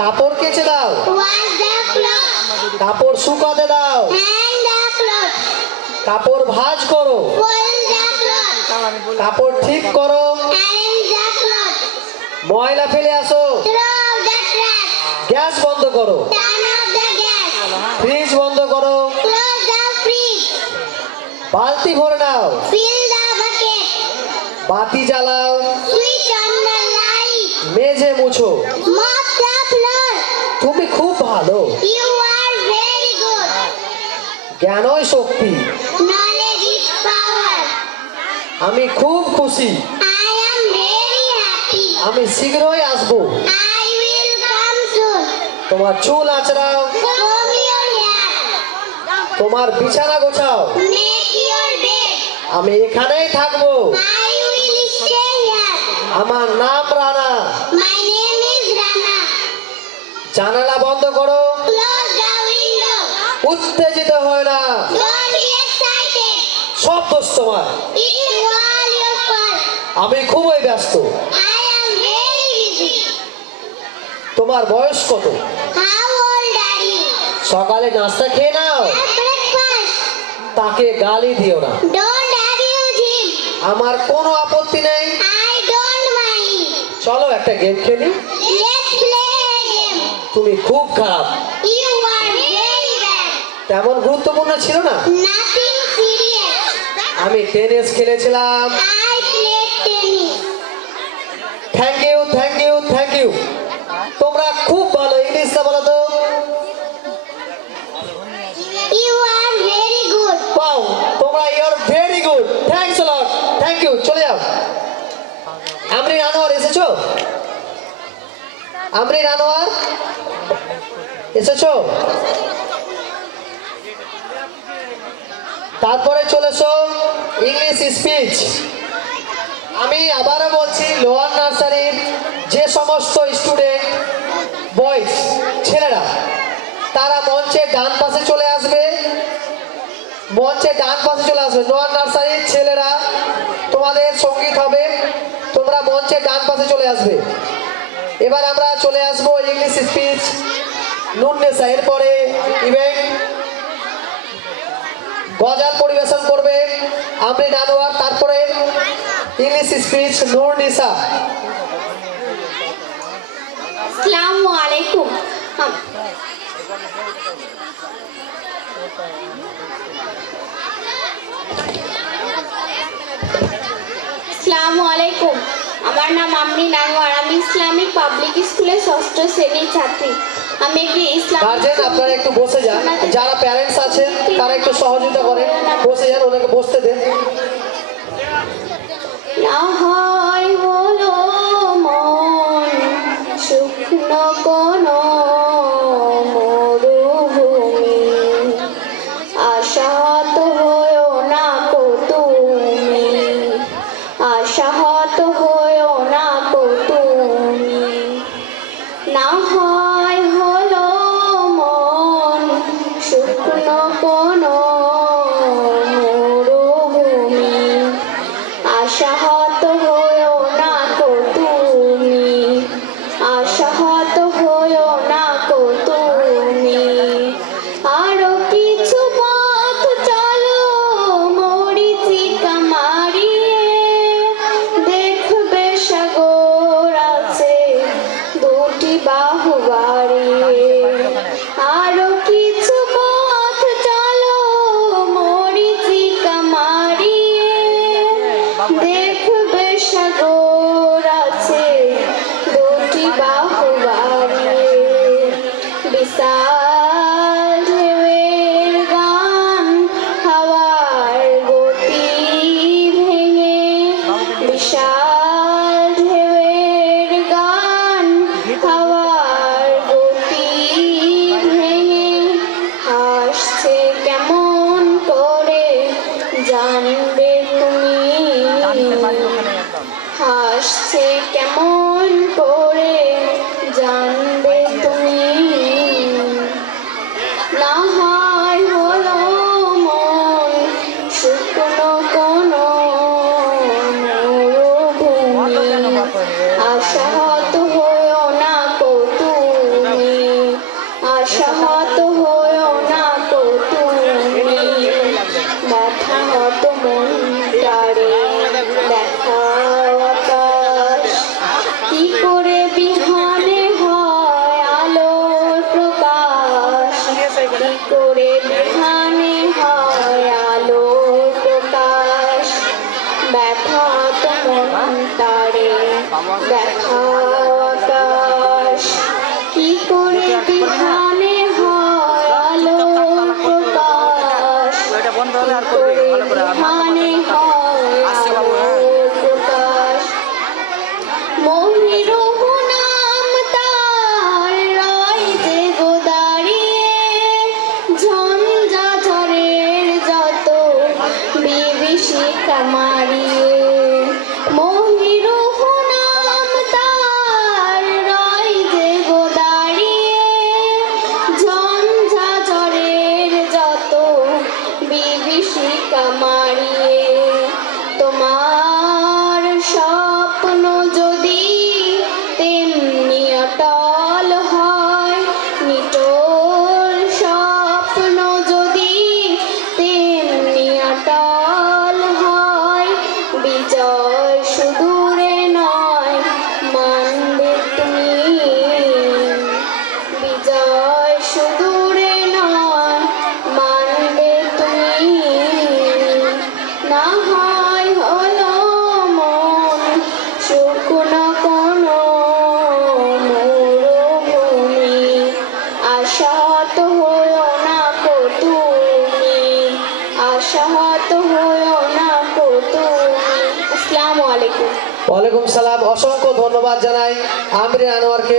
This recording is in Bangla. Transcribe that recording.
কাপড় কেচে দাও। Wash the clothes. কাপড় শুকাতে দাও। Hang the clothes. কাপড় ভাঁজ করো। Fold the clothes. কাপড় ঠিক করো। Arrange the clothes. ময়লা ফেলে আসো। Throw out the trash. Gas বন্ধ করো। Turn off the gas. Fridge বন্ধ করো। Close the fridge. বালতি ভরে নাও। Fill the bucket. বাতি জ্বালাও। Switch on the light. মেঝে মুছো। Mop the floor. তুমি খুব ভালো। You are very good. জ্ঞানই Shakti. Knowledge is power. আমি খুব খুশি। I am very happy. আমি শীঘ্রই আসবো। I will come soon. তোমার চুল আঁচড়াও। Comb your hair. তোমার বিছানা গোছাও। Make your bed. আমি এখানেই থাকবো। I will stay here. আমার নাম Rana. My name is Rana. জানালা বন্ধ করো। Close the window. উত্তেজিত হয় না। Don't be excited. সব দোষ তোমার। It's all your fault. আমি খুবই ব্যস্ত। I am very busy. তোমার বয়স কত? How old are you? সকালে নাস্তা খেয়ে নাও। Have breakfast. তাকে গালি দিও না। Don't abuse him. আমার কোনো আপত্তি নেই। I don't mind. চলো একটা গেম খেলি। Let's play a game. তুমি খুব খারাপ। You are very bad. তেমন গুরুত্বপূর্ণ ছিল না। Nothing serious. আমি টেনিস খেলেছিলাম। I played tennis. Thank you, thank you, thank you. তোমরা খুব ভালো। ইংলিশটা বলো তো। You are very good. পাও তোমরা your very good. Thanks a lot. Thank you. চলে যাও। আমরিন আনোয়ার এসেছো? আমরিন আনোয়ার এসেছো? তারপরে চলেছো ইংলিশ স্পিচ। আমি আবারও বলছি, লোয়ার নার্সারির যে সমস্ত স্টুডেন্ট বয়েজ ছেলেরা, তারা মঞ্চে ডান পাশে চলে আসবে। মঞ্চে ডান পাশে চলে আসবে। লোয়ার নার্সারির ছেলেরা, তোমাদের সঙ্গীত হবে, তোমরা মঞ্চে ডান পাশে চলে আসবে। এবার আমরা চলে আসবো ইংলিশ স্পিচ নুননেসা। এরপরে ইভেন্ট গজাল পরিবেশন করবে আমরিন আনোয়ার। তারপরে ইংলিশ স্পিচ নুরনিসা। Assalamu alaikum. আসসালামু আলাইকুম। আমার নাম আমরিন আনোয়ার। আমি ইসলামিক পাবলিক স্কুলের ষষ্ঠ শ্রেণীর ছাত্রী। আমি একটি গার্জেন আপনারা একটু বসে যান। যারা প্যারেন্টস আছেন তারা একটু সহযোগিতা করেন। বসে যান, ওনাকে বসতে দেন। না হয় হলো মন শুকনো কোনো মরুভূমি, আশাহত হয়েও না কো তুমি, আশাহত হয়েও না কো তুমি। না হয় হলো মন শুকনো কোনো মরুভূমি, আশাহত হয়েও না কো তুমি, আশাহত হয়েও না কো তুমি। আরো কিছু পথ চলো মরীচিকা মারিয়ে, দেখবে সাগর আছে দুটি বাহু বাড়িয়ে। আরো কিছু পথ চলো মরীচিকা মারিয়ে, দেখবে সাগর আছে দুটি বাহু বাড়িয়ে। বিশাল ঢেউয়ের গান হাওয়ার গতি ভেঙে, বিশাল ঢেউয়ের গান হাওয়ার গতি সালাম। অসংখ্য ধন্যবাদ জানাই আমির আনোয়ারকে।